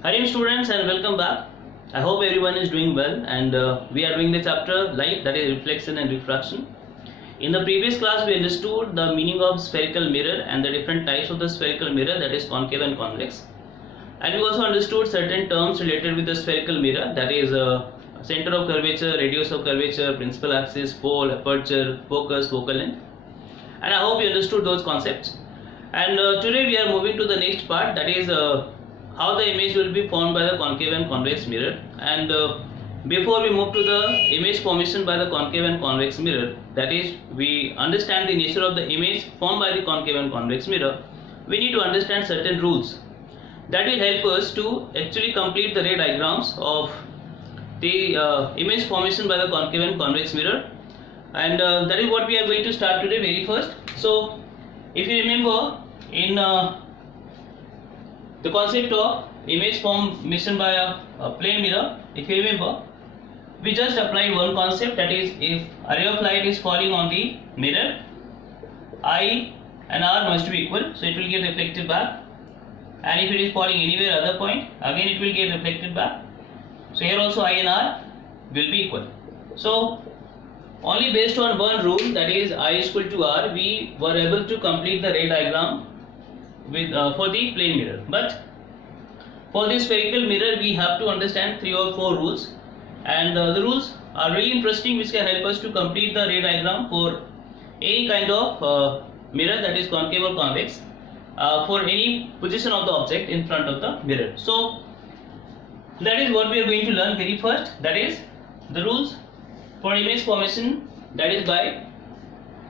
Hi students and welcome back. I hope everyone is doing well and we are doing the chapter light, that is reflection and refraction. In the previous class we understood the meaning of spherical mirror and the different types of the spherical mirror, that is concave and convex. And we also understood certain terms related with the spherical mirror, that is center of curvature, radius of curvature, principal axis, pole, aperture, focus, focal length. And I hope you understood those concepts. And today we are moving to the next part, that is how the image will be formed by the concave and convex mirror. And before we move to the image formation by the concave and convex mirror, that is we understand the nature of the image formed by the concave and convex mirror, we need to understand certain rules that will help us to actually complete the ray diagrams of the image formation by the concave and convex mirror. And that is what we are going to start today very first. So if you remember in the concept of image formation by a plane mirror, if you remember, we just applied one concept, that is if a ray of light is falling on the mirror, I and R must be equal, so it will get reflected back. And if it is falling anywhere other point, again it will get reflected back. So here also I and R will be equal. So only based on one rule, that is I is equal to R, we were able to complete the ray diagram with for the plane mirror. But for this spherical mirror we have to understand 3 or 4 rules, and the rules are really interesting, which can help us to complete the ray diagram for any kind of mirror, that is concave or convex, for any position of the object in front of the mirror. So that is what we are going to learn very first, that is the rules for image formation, that is by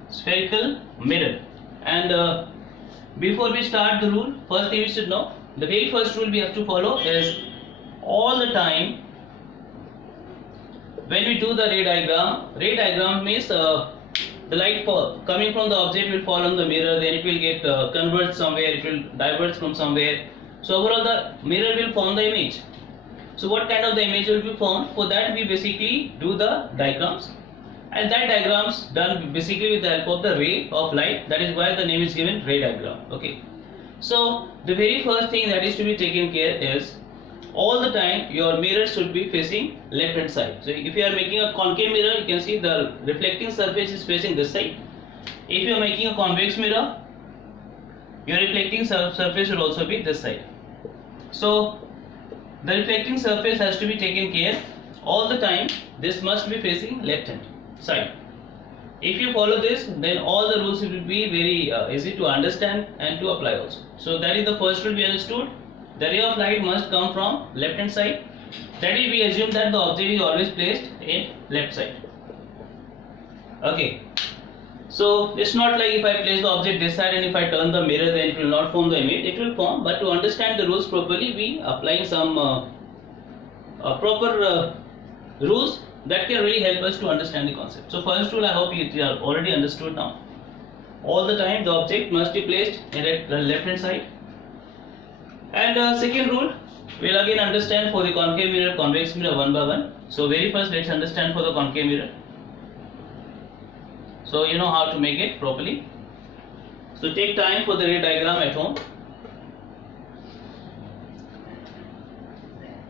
spherical mirror. And before we start the rule, first thing we should know, the very first rule we have to follow is all the time when we do the ray diagram means the light coming from the object will fall on the mirror, then it will get converged somewhere, it will diverge from somewhere. So overall the mirror will form the image. So what kind of the image will be formed? For that we basically do the diagrams, and that diagrams done basically with the help of the ray of light. That is why the name is given ray diagram. Okay. So the very first thing that is to be taken care is all the time your mirror should be facing left hand side. So if you are making a concave mirror, you can see the reflecting surface is facing this side. If you are making a convex mirror, your reflecting surface will also be this side. So the reflecting surface has to be taken care all the time. This must be facing left hand side. If you follow this, then all the rules will be very easy to understand and to apply also. So that is the first rule we understood. The ray of light must come from left hand side. That is, we assume that the object is always placed in left side. Okay. So it's not like if I place the object this side and if I turn the mirror, then it will not form the image. It will form, but to understand the rules properly, we applying some proper rules that can really help us to understand the concept. So first rule, I hope you have already understood now. All the time the object must be placed in the left hand side. And second rule, we will again understand for the concave mirror, convex mirror one by one. So very first let's understand for the concave mirror. So you know how to make it properly. So take time for the ray diagram at home.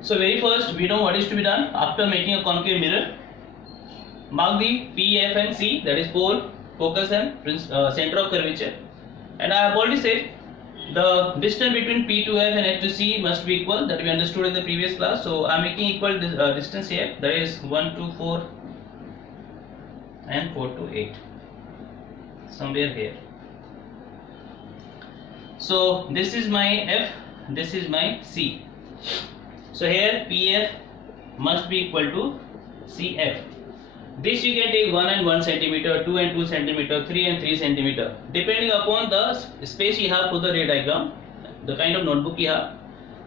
So very first we know what is to be done after making a concave mirror. Mark the P, F and C, that is pole, focus and center of curvature. And I have already said the distance between P to F and F to C must be equal, that we understood in the previous class. So I am making equal distance here, that is 1 to 4 and 4 to 8, somewhere here. So this is my F, this is my C. So here PF must be equal to CF. This you can take 1 and 1 centimeter, 2 and 2 centimeter, 3 and 3 centimeter, depending upon the space you have for the ray diagram, the kind of notebook you have.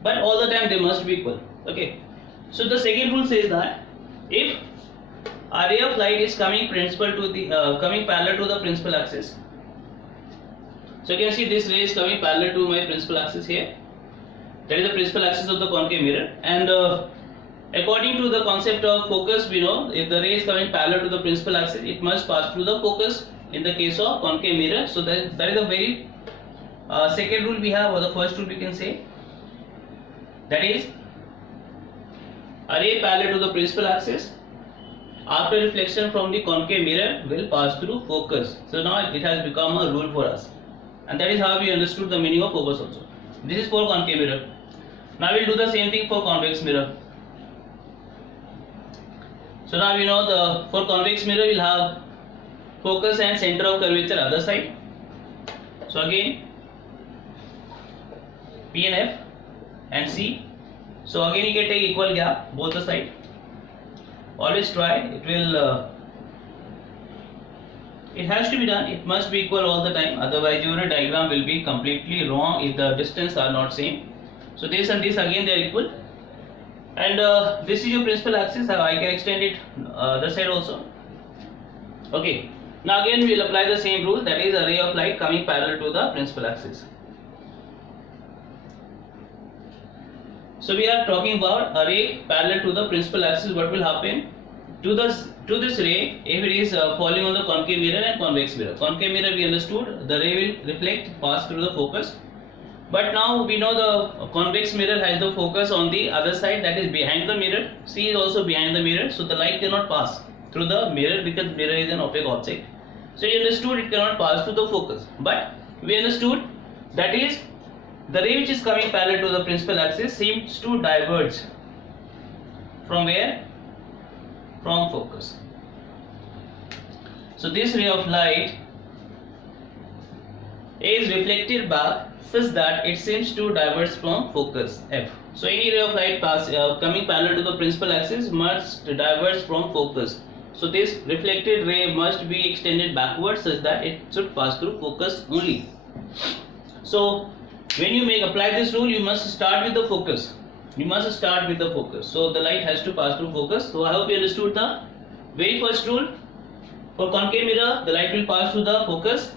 But all the time they must be equal. Okay. So the second rule says that if a ray of light is coming parallel to the principal axis. So you can see this ray is coming parallel to my principal axis here. That is the principal axis of the concave mirror. And according to the concept of focus, we know if the ray is coming parallel to the principal axis, it must pass through the focus in the case of concave mirror. So that is a very second rule we have, or the first rule we can say, that is a ray parallel to the principal axis after reflection from the concave mirror will pass through focus. So now it has become a rule for us, and that is how we understood the meaning of focus also. This is for concave mirror. Now we'll do the same thing for convex mirror. So now we know the for convex mirror we'll have focus and center of curvature other side. So again P and F and C. So again you can take equal gap both the side. Always try. It has to be done. It must be equal all the time. Otherwise your diagram will be completely wrong if the distance are not same. So this and this again they are equal. And this is your principal axis. I can extend it the side also. Okay. Now again we will apply the same rule, that is a ray of light coming parallel to the principal axis. So we are talking about a ray parallel to the principal axis. What will happen to this ray if it is falling on the concave mirror and convex mirror? Concave mirror we understood the ray will reflect, pass through the focus. But now we know the convex mirror has the focus on the other side, that is behind the mirror. C is also behind the mirror, so the light cannot pass through the mirror because mirror is an opaque object. So you understood it cannot pass through the focus. But we understood that is the ray which is coming parallel to the principal axis seems to diverge from where? From focus. So this ray of light is reflected back such that it seems to diverge from focus F. So any ray of light coming parallel to the principal axis must diverge from focus. So this reflected ray must be extended backwards such that it should pass through focus only. So when you apply this rule, you must start with the focus. So the light has to pass through focus. So I hope you understood the very first rule. For concave mirror, the light will pass through the focus.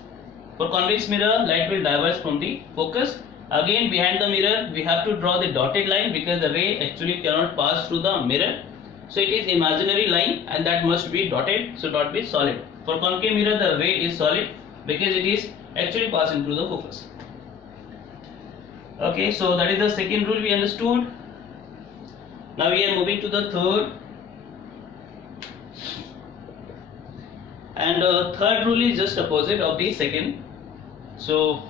For convex mirror, light will diverge from the focus. Again, behind the mirror, we have to draw the dotted line because the ray actually cannot pass through the mirror. So it is imaginary line and that must be dotted, so dot be solid. For concave mirror, the ray is solid because it is actually passing through the focus. Okay, so that is the second rule we understood. Now we are moving to the third. And third rule is just opposite of the second. So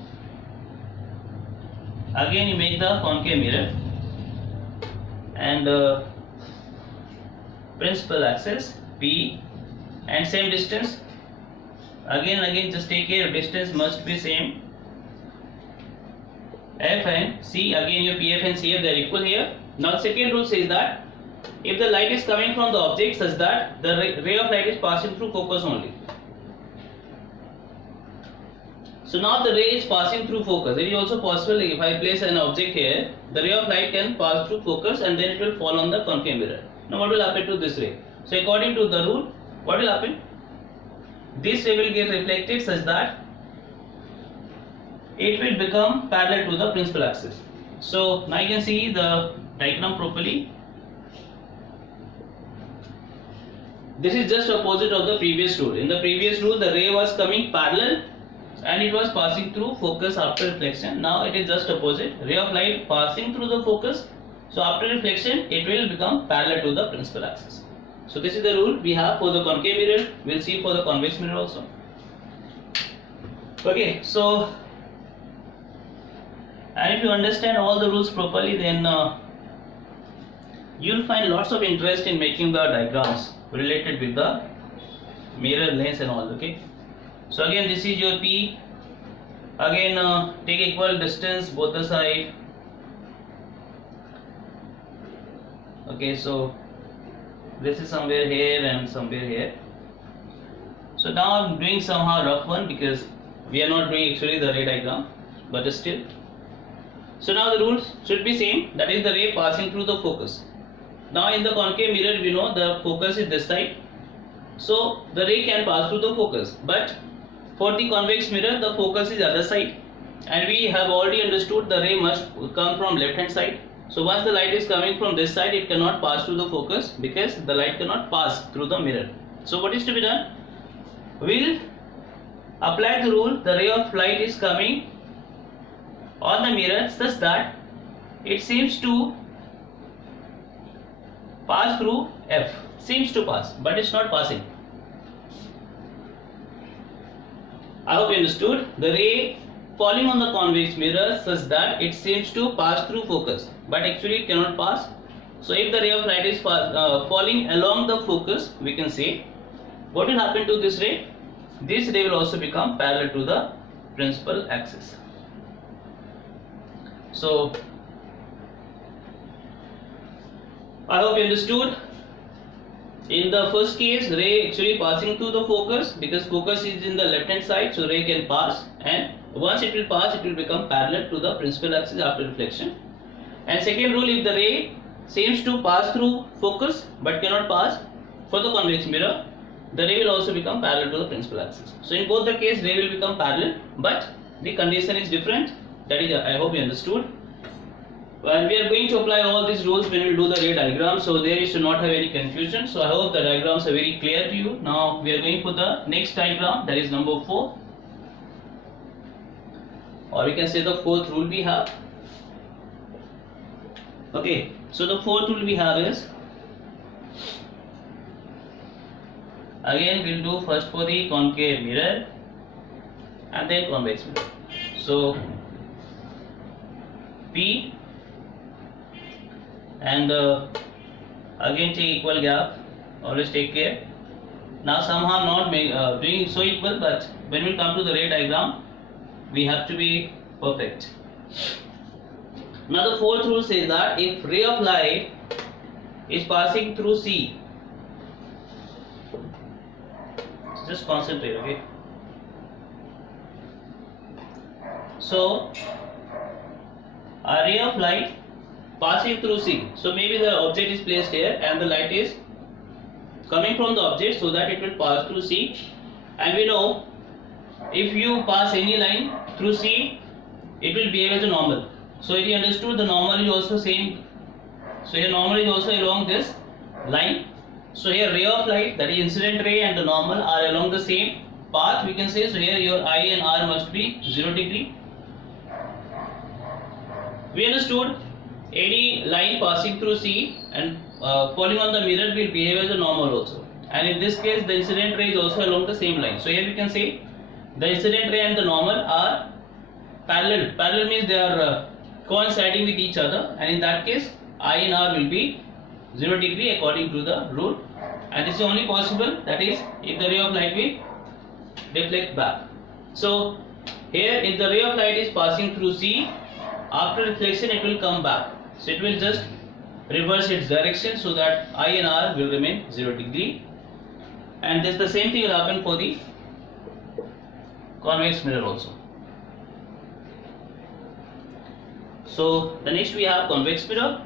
again you make the concave mirror and principal axis P and same distance. Again just take care, distance must be same. F and C, again your PF and CF, they are equal here. Now second rule says that if the light is coming from the object such that the ray of light is passing through focus only. So now the ray is passing through focus. It is also possible if I place an object here, the ray of light can pass through focus and then it will fall on the concave mirror. Now what will happen to this ray? So according to the rule, what will happen? This ray will get reflected such that it will become parallel to the principal axis. So now you can see the diagram properly. This is just opposite of the previous rule. In the previous rule, the ray was coming parallel and it was passing through focus after reflection. Now it is just opposite. Ray of light passing through the focus. So after reflection, it will become parallel to the principal axis. So this is the rule we have for the concave mirror. We'll see for the convex mirror also. Okay, so and if you understand all the rules properly, then you'll find lots of interest in making the diagrams related with the mirror lens and all. Okay, so again this is your P. Again take equal distance both the side. Okay, so this is somewhere here and somewhere here. So now I'm doing somehow rough one because we are not doing actually the ray diagram, but still. So now the rules should be same, that is the ray passing through the focus. Now in the concave mirror we know the focus is this side, so the ray can pass through the focus, but for the convex mirror the focus is other side and we have already understood the ray must come from left hand side. So once the light is coming from this side, it cannot pass through the focus because the light cannot pass through the mirror. So what is to be done? We'll apply the rule, the ray of light is coming on the mirror such that it seems to pass through F, seems to pass, but it's not passing. I hope you understood. The ray falling on the convex mirror such that it seems to pass through focus, but actually it cannot pass. So if the ray of light is falling along the focus, we can say what will happen to this ray? This ray will also become parallel to the principal axis. So I hope you understood. In the first case, ray actually passing through the focus, because focus is in the left hand side, so ray can pass, and once it will pass, it will become parallel to the principal axis after reflection. And second rule, if the ray seems to pass through focus but cannot pass for the convex mirror, the ray will also become parallel to the principal axis. So in both the case, ray will become parallel, but the condition is different. That is, I hope you understood. And we are going to apply all these rules when we do the ray diagram, so there you should not have any confusion. So I hope the diagrams are very clear to you. Now we are going for the next diagram, that is number 4, or we can say the fourth rule we have. Okay, so the fourth rule we have is, again we'll do first for the concave mirror and then convex mirror. So P and again take equal gap, always take care. Now somehow not doing so equal, but when we come to the ray diagram, we have to be perfect. Now the fourth rule says that if ray of light is passing through C, just concentrate, okay? So a ray of light passing through C, so maybe the object is placed here and the light is coming from the object, so that it will pass through C. And we know if you pass any line through C, it will behave as a normal. So if you understood, the normal is also same. So here normal is also along this line. So here ray of light, that is incident ray, and the normal are along the same path, we can say. So here your I and R must be 0 degree. We understood any line passing through C and falling on the mirror will behave as a normal also. And in this case, the incident ray is also along the same line. So here we can say the incident ray and the normal are parallel. Parallel means they are coinciding with each other, and in that case I and R will be 0 degree according to the rule. And this is only possible, that is, if the ray of light will reflect back. So here if the ray of light is passing through C, after reflection it will come back. So it will just reverse its direction, so that I and R will remain 0 degree. And this the same thing will happen for the convex mirror also. So the next we have convex mirror.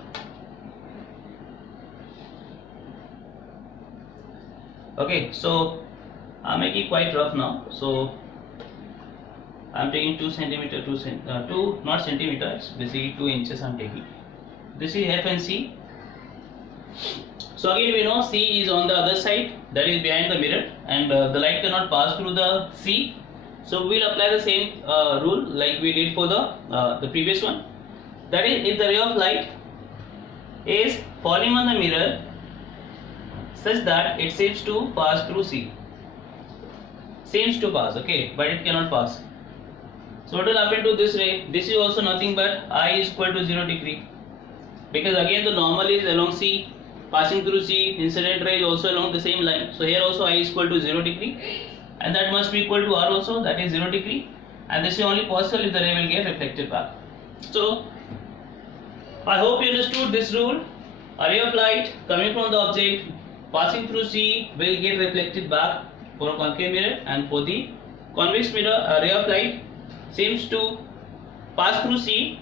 Okay, so I'm making quite rough now. So I'm taking 2 centimeter, 2 not centimeter, it's basically 2 inches I'm taking. This is F and C. So again we know C is on the other side, that is behind the mirror, and the light cannot pass through the C. So we will apply the same rule like we did for the previous one. That is, if the ray of light is falling on the mirror such that it seems to pass through C, seems to pass, okay, but it cannot pass. So what will happen to this ray? This is also nothing but I is equal to 0 degree, because again the normal is along C, passing through C, incident ray is also along the same line. So here also I is equal to 0 degree, and that must be equal to R also, that is 0 degree, and this is only possible if the ray will get reflected back. So I hope you understood this rule. A ray of light coming from the object passing through C will get reflected back for a concave mirror, and for the convex mirror a ray of light seems to pass through C,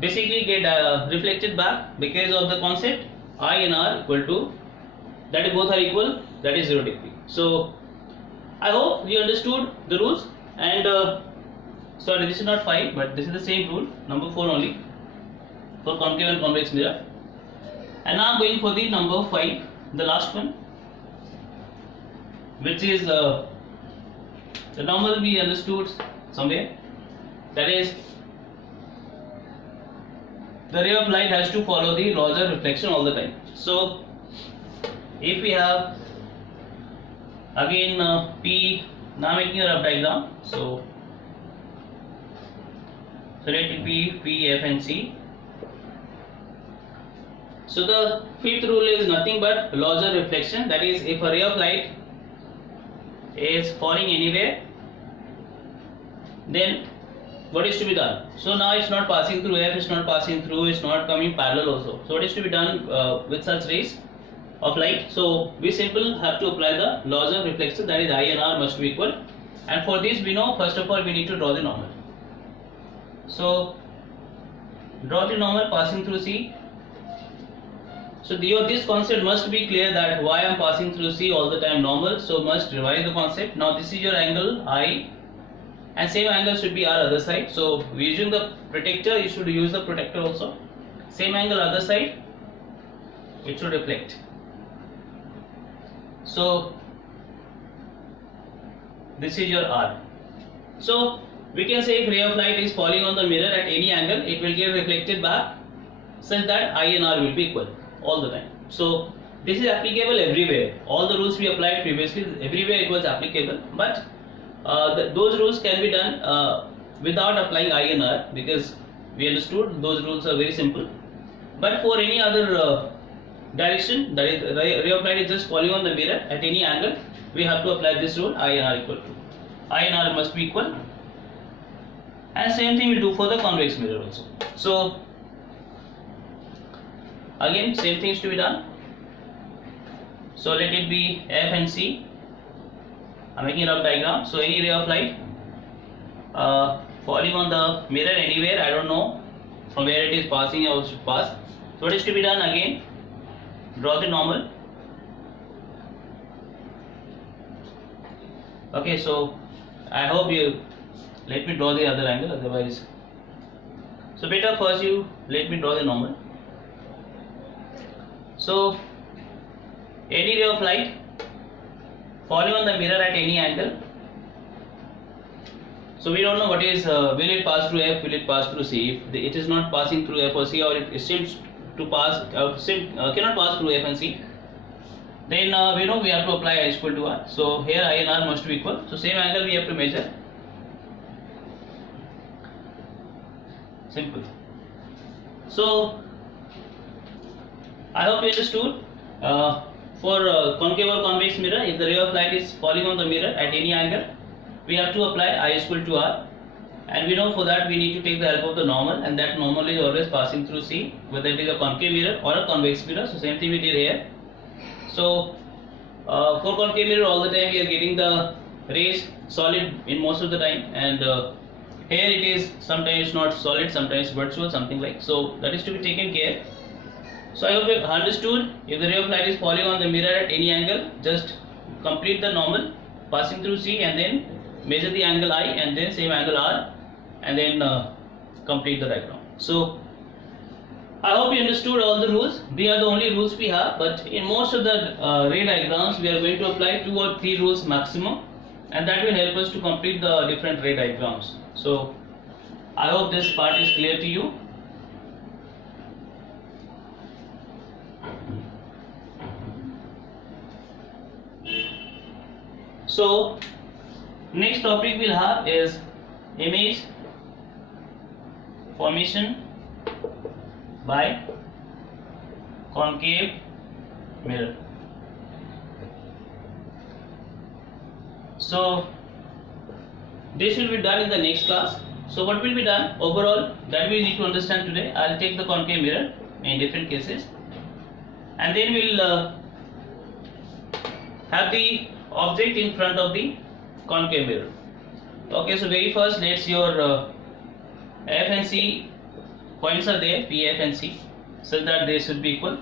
basically get reflected back because of the concept I and R equal to, that is both are equal, that is 0 degree. So I hope you understood the rules. And sorry, this is not 5, but this is the same rule, number 4 only, for concave and convex mirror. And now I am going for the number 5, the last one, which is the normal we understood somewhere, that is the ray of light has to follow the laws of reflection all the time. So if we have again P, now making a rough diagram, so let it be P, F and C. So the fifth rule is nothing but laws of reflection, that is, if a ray of light is falling anywhere, then what is to be done? So now it's not passing through F, it's not passing through, it's not coming parallel also. So what is to be done with such rays of light? So we simply have to apply the laws of reflection, that is I and R must be equal, and for this we know first of all we need to draw the normal. So draw the normal passing through C. So this concept must be clear, that why I am passing through C all the time normal, so must revise the concept. Now this is your angle I, and same angle should be our other side. So using the protector, you should use the protector also. Same angle other side, it should reflect. So this is your R. So we can say if ray of light is falling on the mirror at any angle, it will get reflected back such that I and R will be equal all the time. So this is applicable everywhere. All the rules we applied previously, everywhere it was applicable, but those rules can be done without applying I and R, because we understood those rules are very simple. But for any other direction, that is ray of light is just falling on the mirror at any angle, we have to apply this rule, I and R equal to. I and R must be equal. And same thing we do for the convex mirror also. So again same things to be done. So let it be F and C. I'm making a rough diagram. So any ray of light falling on the mirror anywhere, I don't know from where it is passing or should pass. So what is to be done? Again draw the normal. Okay, so I hope you let me draw the other angle, otherwise. So better first you let me draw the normal. So any ray of light falling on the mirror at any angle. So we don't know what is, will it pass through F, will it pass through C? If it is not passing through F or C, or it seems to pass, cannot pass through F and C, then we know we have to apply I equal to R. So here I and R must be equal. So same angle we have to measure. Simple. So I hope you understood. For concave or convex mirror, if the ray of light is falling on the mirror at any angle, we have to apply I equal to R, and we know for that we need to take the help of the normal, and that normal is always passing through C, whether it is a concave mirror or a convex mirror. So same thing we did here. So for concave mirror, all the time we are getting the rays solid in most of the time, and here it is sometimes not solid, sometimes virtual, something like so. That is to be taken care. So I hope you understood. If the ray of light is falling on the mirror at any angle, just complete the normal passing through C, and then measure the angle I, and then same angle R, and then complete the diagram. So I hope you understood all the rules. These are the only rules we have, but in most of the ray diagrams we are going to apply 2 or 3 rules maximum, and that will help us to complete the different ray diagrams. So I hope this part is clear to you. So next topic we'll have is image formation by concave mirror. So this will be done in the next class. So what will be done overall, that we need to understand today. I'll take the concave mirror in different cases, and then we'll have the object in front of the concave mirror. Okay, so very first let's your F and C points are there, P, F and C, so that they should be equal.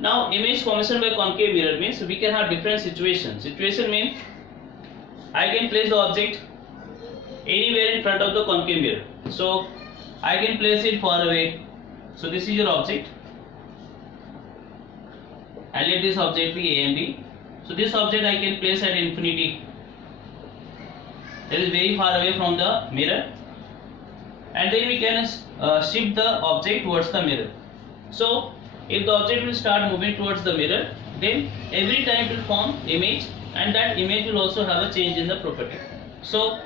Now image formation by concave mirror means we can have different situations. Situation means I can place the object anywhere in front of the concave mirror. So I can place it far away. So this is your object, and let this object be A and B. So this object I can place at infinity, that is very far away from the mirror, and then we can shift the object towards the mirror. So if the object will start moving towards the mirror, then every time it will form image, and that image will also have a change in the property. So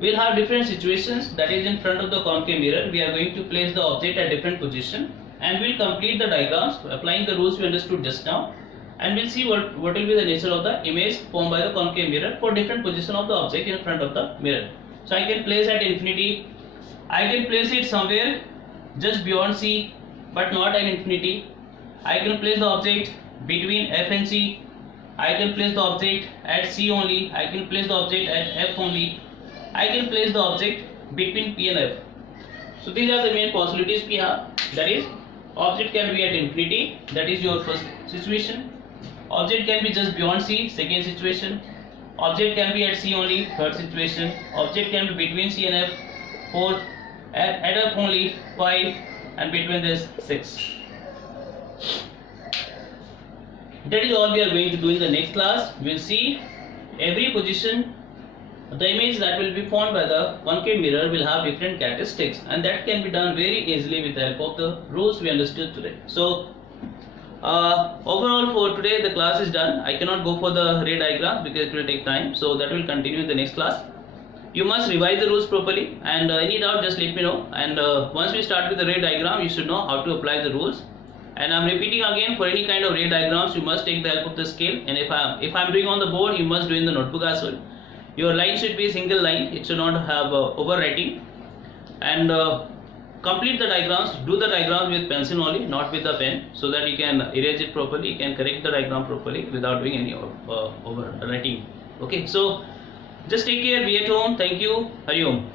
we'll have different situations. That is, in front of the concave mirror we are going to place the object at different position, and we'll complete the diagrams applying the rules we understood just now, and we'll see what will be the nature of the image formed by the concave mirror for different position of the object in front of the mirror. So I can place at infinity, I can place it somewhere just beyond C but not at infinity. I can place the object between F and C. I can place the object at C only. I can place the object at F only. I can place the object between P and F. So these are the main possibilities we have. That is, object can be at infinity, that is your first situation. Object can be just beyond C, second situation. Object can be at C only, third situation. Object can be between C and F, fourth. At F only, 5, and between this 6. That is all we are going to do in the next class. We will see every position. The image that will be formed by the concave mirror will have different characteristics, and that can be done very easily with the help of the rules we understood today. So overall for today the class is done. I cannot go for the ray diagram because it will take time, so that will continue in the next class. You must revise the rules properly, and any doubt just let me know, and once we start with the ray diagram you should know how to apply the rules. And I am repeating again, for any kind of ray diagrams you must take the help of the scale, and if I am doing on the board, you must do in the notebook as well. Your line should be single line, it should not have overwriting, and complete the diagrams, do the diagrams with pencil only, not with the pen, so that you can erase it properly, you can correct the diagram properly without doing any overwriting. Okay, so just take care, be at home. Thank you. Hari Om.